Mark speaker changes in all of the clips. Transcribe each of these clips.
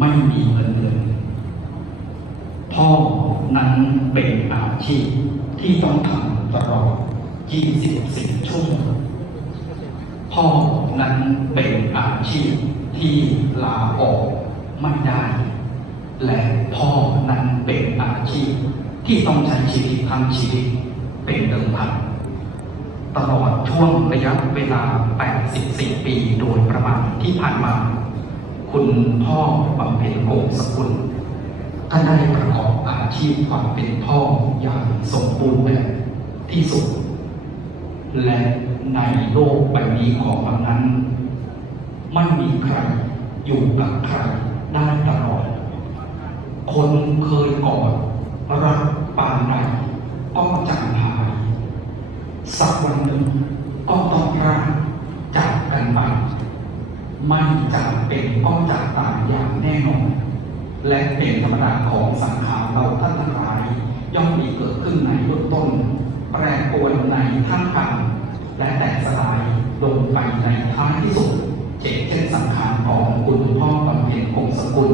Speaker 1: ไม่มีเงินเดือนพ่อนั้นเป็นอาชีพที่ต้องทำตลอด 24 ชั่วโมงพ่อนั้นเป็นอาชีพที่ลาออกไม่ได้ และพ่อนั้นเป็นอาชีพที่ต้องใช้ชีวิตทั้งชีวิตเป็นเดิมพันตลอดช่วงระยะเวลา 84 ปีโดยประมาณที่ผ่านมา คุณพ่อบำเพ็ญโกงสกุลท่านได้ประกอบอาชีพความเป็นพ่ออย่างสมบูรณ์แบบที่สุด และในโลกใบนี้ของมันนั้น ไม่มีใครอยู่กับใครได้ตลอด คนเคยกอดรักปานใดก็จางหาย สักวันหนึ่งก็ต้องร่างจากกันไป ไม่จำเป็นต้องจากตายอย่างแน่นอน และเป็นธรรมดาของสังขารเราท่านทั้งหลายย่อมมีเกิดขึ้นในเบื้องต้น แปรปรวนในท่ามกลางและแตกสลายลงไปในท้ายที่สุดเช่นเช่นสังขารของคุณพ่อบำเพ็ญคงสกุล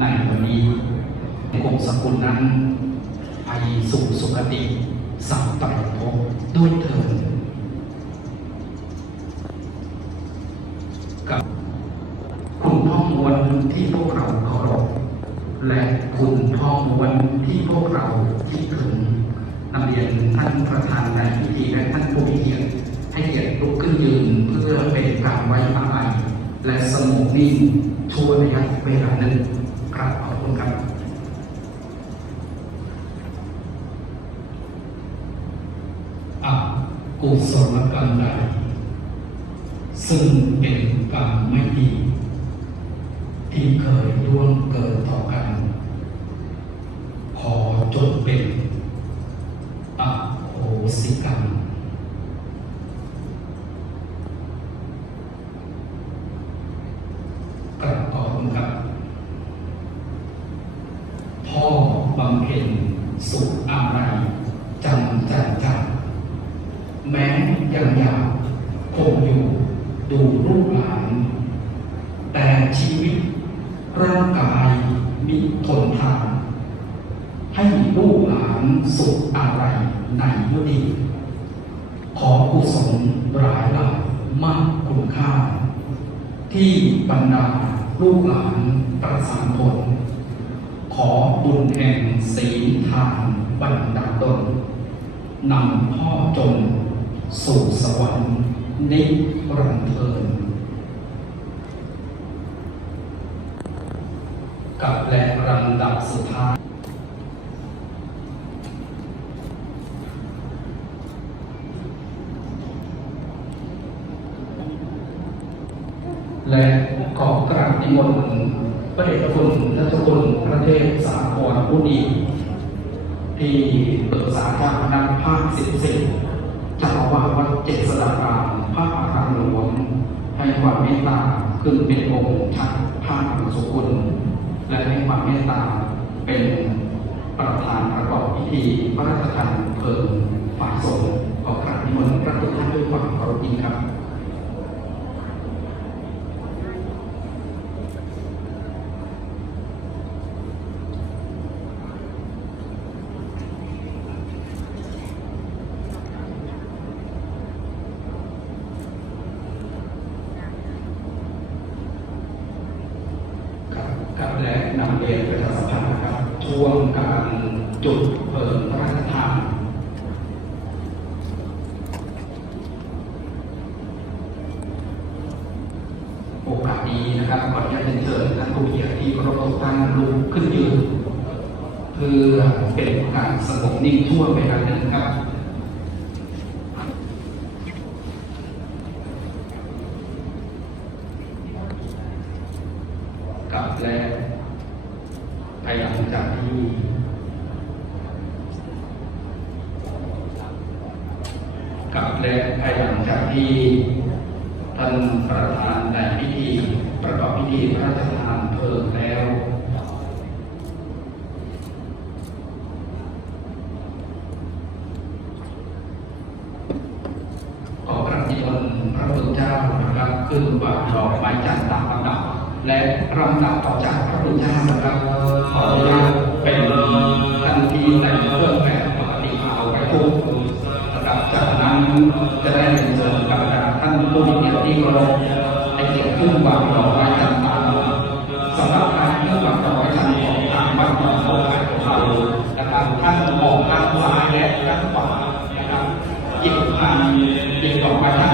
Speaker 1: ในวันนี้คงสกุลนั้นไปสู่สุคติสัมปรายภพด้วยเถิดกับ คุณพ่อมวลที่พวกเราเคารพ และคุณพ่อมวลที่พวกเราคิดถึงนำเรียนท่านประธานในพิธีและท่านผู้มีเกียรติให้เกียรติลุกขึ้นยืนเพื่อเป็นการไว้อาลัยและสงบนิ่งชั่วระยะเวลาหนึ่งครับขอบคุณครับอกุศลกรรมใดซึ่งเป็นกรรมไม่ดีที่เคยร่วงเกิดต่อกัน ขอจดเป็นอโหสิกรรม กลับขอบคุณครับ พ่อบำเพ็ญสุขอะไรจำจันจัน แม้ยังอยากคงอยู่ดูลูกหลาน แต่ชีวิตร่างกายมิทนทาน ให้ลูกหลานสุขอะไรในยุดี ขอกุศลหลายหลายมากคุณค่า ที่บรรดาลูกหลานประสานผล ขอบุญแห่งศีลทานบันดาตนนำพ่อจน สู่สวรรค์นิรันดร์เทินกับและลำดับสุดท้ายและขอกราบนิมนต์พระเดชพระคุณนัทคุณพระเทพสาครผู้ดีที่เปิดสาขานักภาคสิบสิบเจ้าอาวาสวัดเจษฎารามพระอารารหลวงให้ความเมตตาขึ้นเป็นองค์ชัดภาคสุกุลและให้ความเมตตาเป็นประธานประกอบพิธีพระราชทานเพลิงฝ่ายสงฆ์ขอกราบนิมนต์พระทุกท่านด้วยความเคารพครับกับและนำเรียนประชาสัมพันธ์นะครับ ช่วงการจุดเพลิงพระราชทาน โอกาสนี้นะครับขออนุญาตเรียนเชิญท่านผู้เกียรติที่เคารพทุกท่านลุกขึ้นยืนเพื่อเป็นการสงบนิ่งชั่วเวลาหนึ่งครับ ลำดับต่อจากพระพุทธเจ้านะครับขออนุญาตเป็นทันทีในเครื่องแบบปกติเอาไปทุกนะครับจากนั้นจะได้เรียนเชิญกับบรรท่านผู้มีเกียรติที่เคารพในเกียรติขึ้นวางดอกไม้ตางสำหรับการขึ้นวางดอกไม้ตางของทางวัดหนองโพธิ์ของเรานะครับท่านออกทางซ้ายและด้านขวานะครับหยิบทางหยิบดอกไม้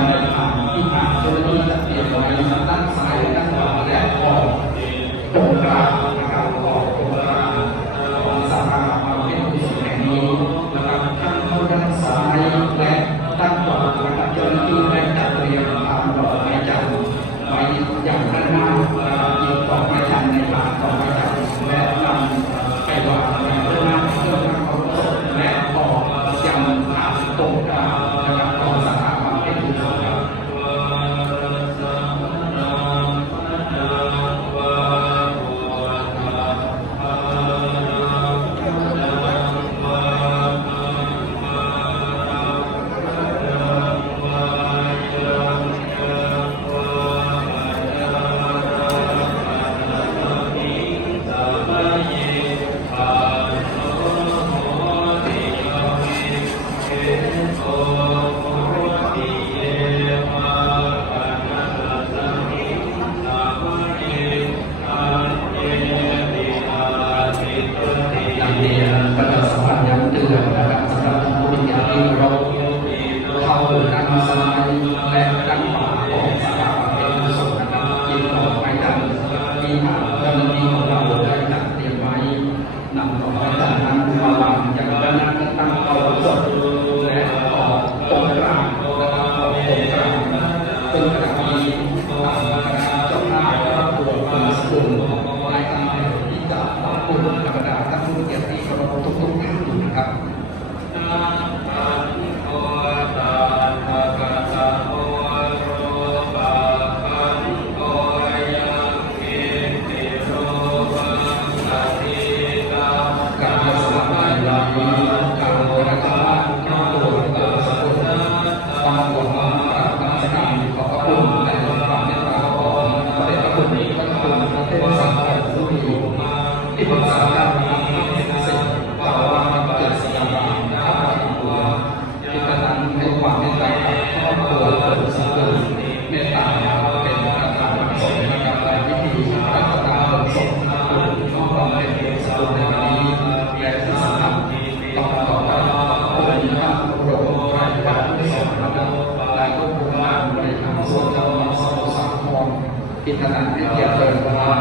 Speaker 1: กินันวิที่เจริญพร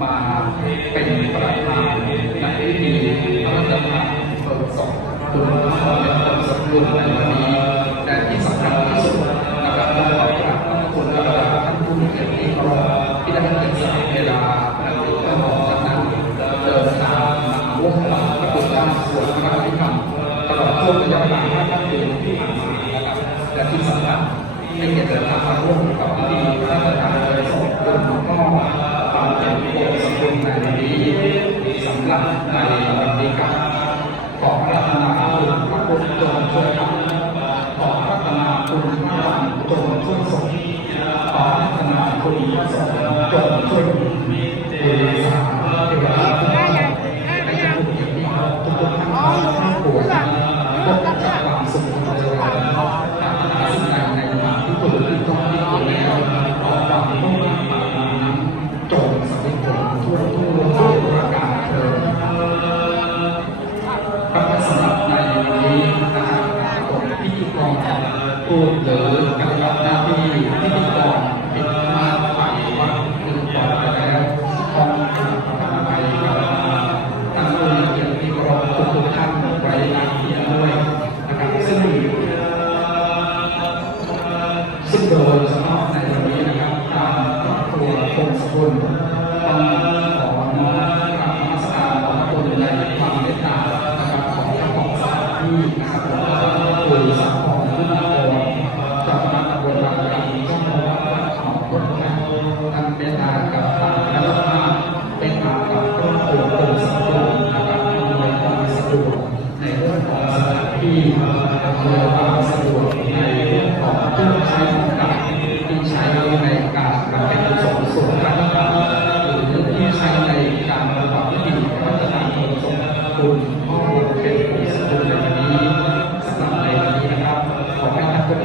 Speaker 1: มาเป็นประธานในพิธีพระราชทานเปิดศพคุณพ่อเป็นคนสำวจในวันนี้และที่สำคัญที่สุดนะครับต้องขอบพระคุณและท่านผู้มีเกียรติเคารพที่ได้ให้เกียรติสลนเวลาและเพื่อของกำนันเดินทางมาร่วมกับพระคุณท่านสวดพระอภิธรรมตลอดช่วงระยะเวลาห้าปีที่ผ่านมานะครับและที่สำคัญให้เกียรติดิางมาร่วมกับพิธีพระราชทานเปิดศพ คุณหลวงพ่อความเป็นมงคลในนี้สำหรับในวันนี้ครั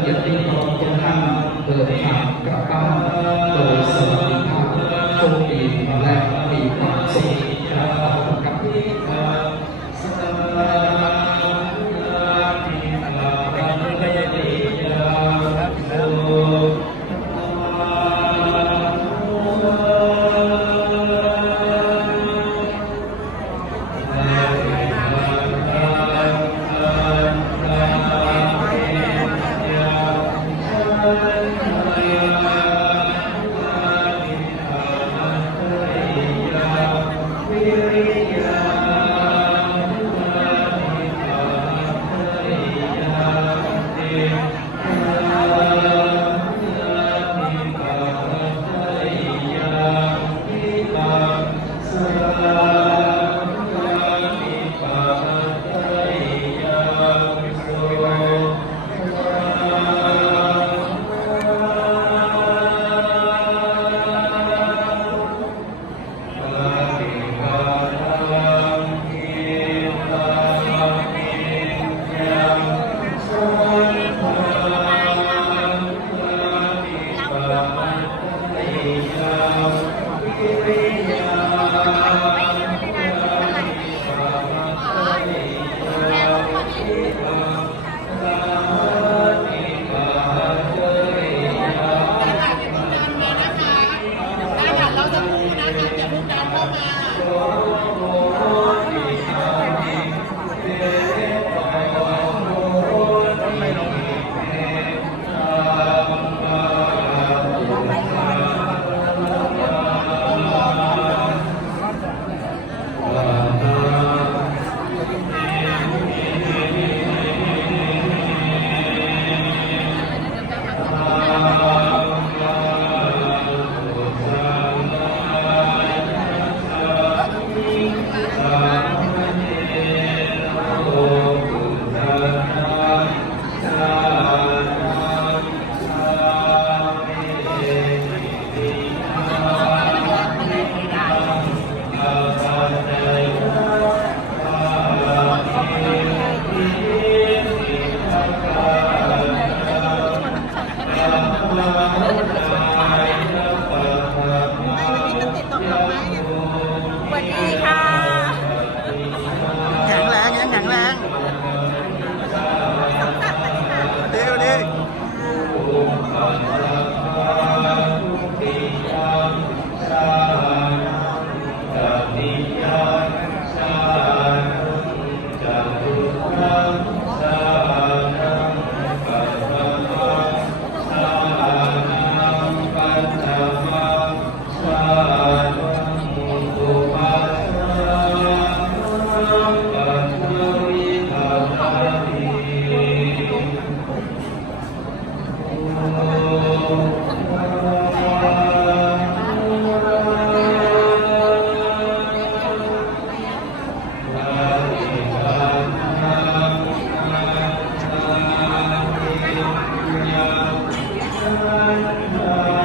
Speaker 1: ยติพร้อมทุกท่านเดินทางกลับานพัสดิาพโชคดีและมีควมสุ
Speaker 2: Uh,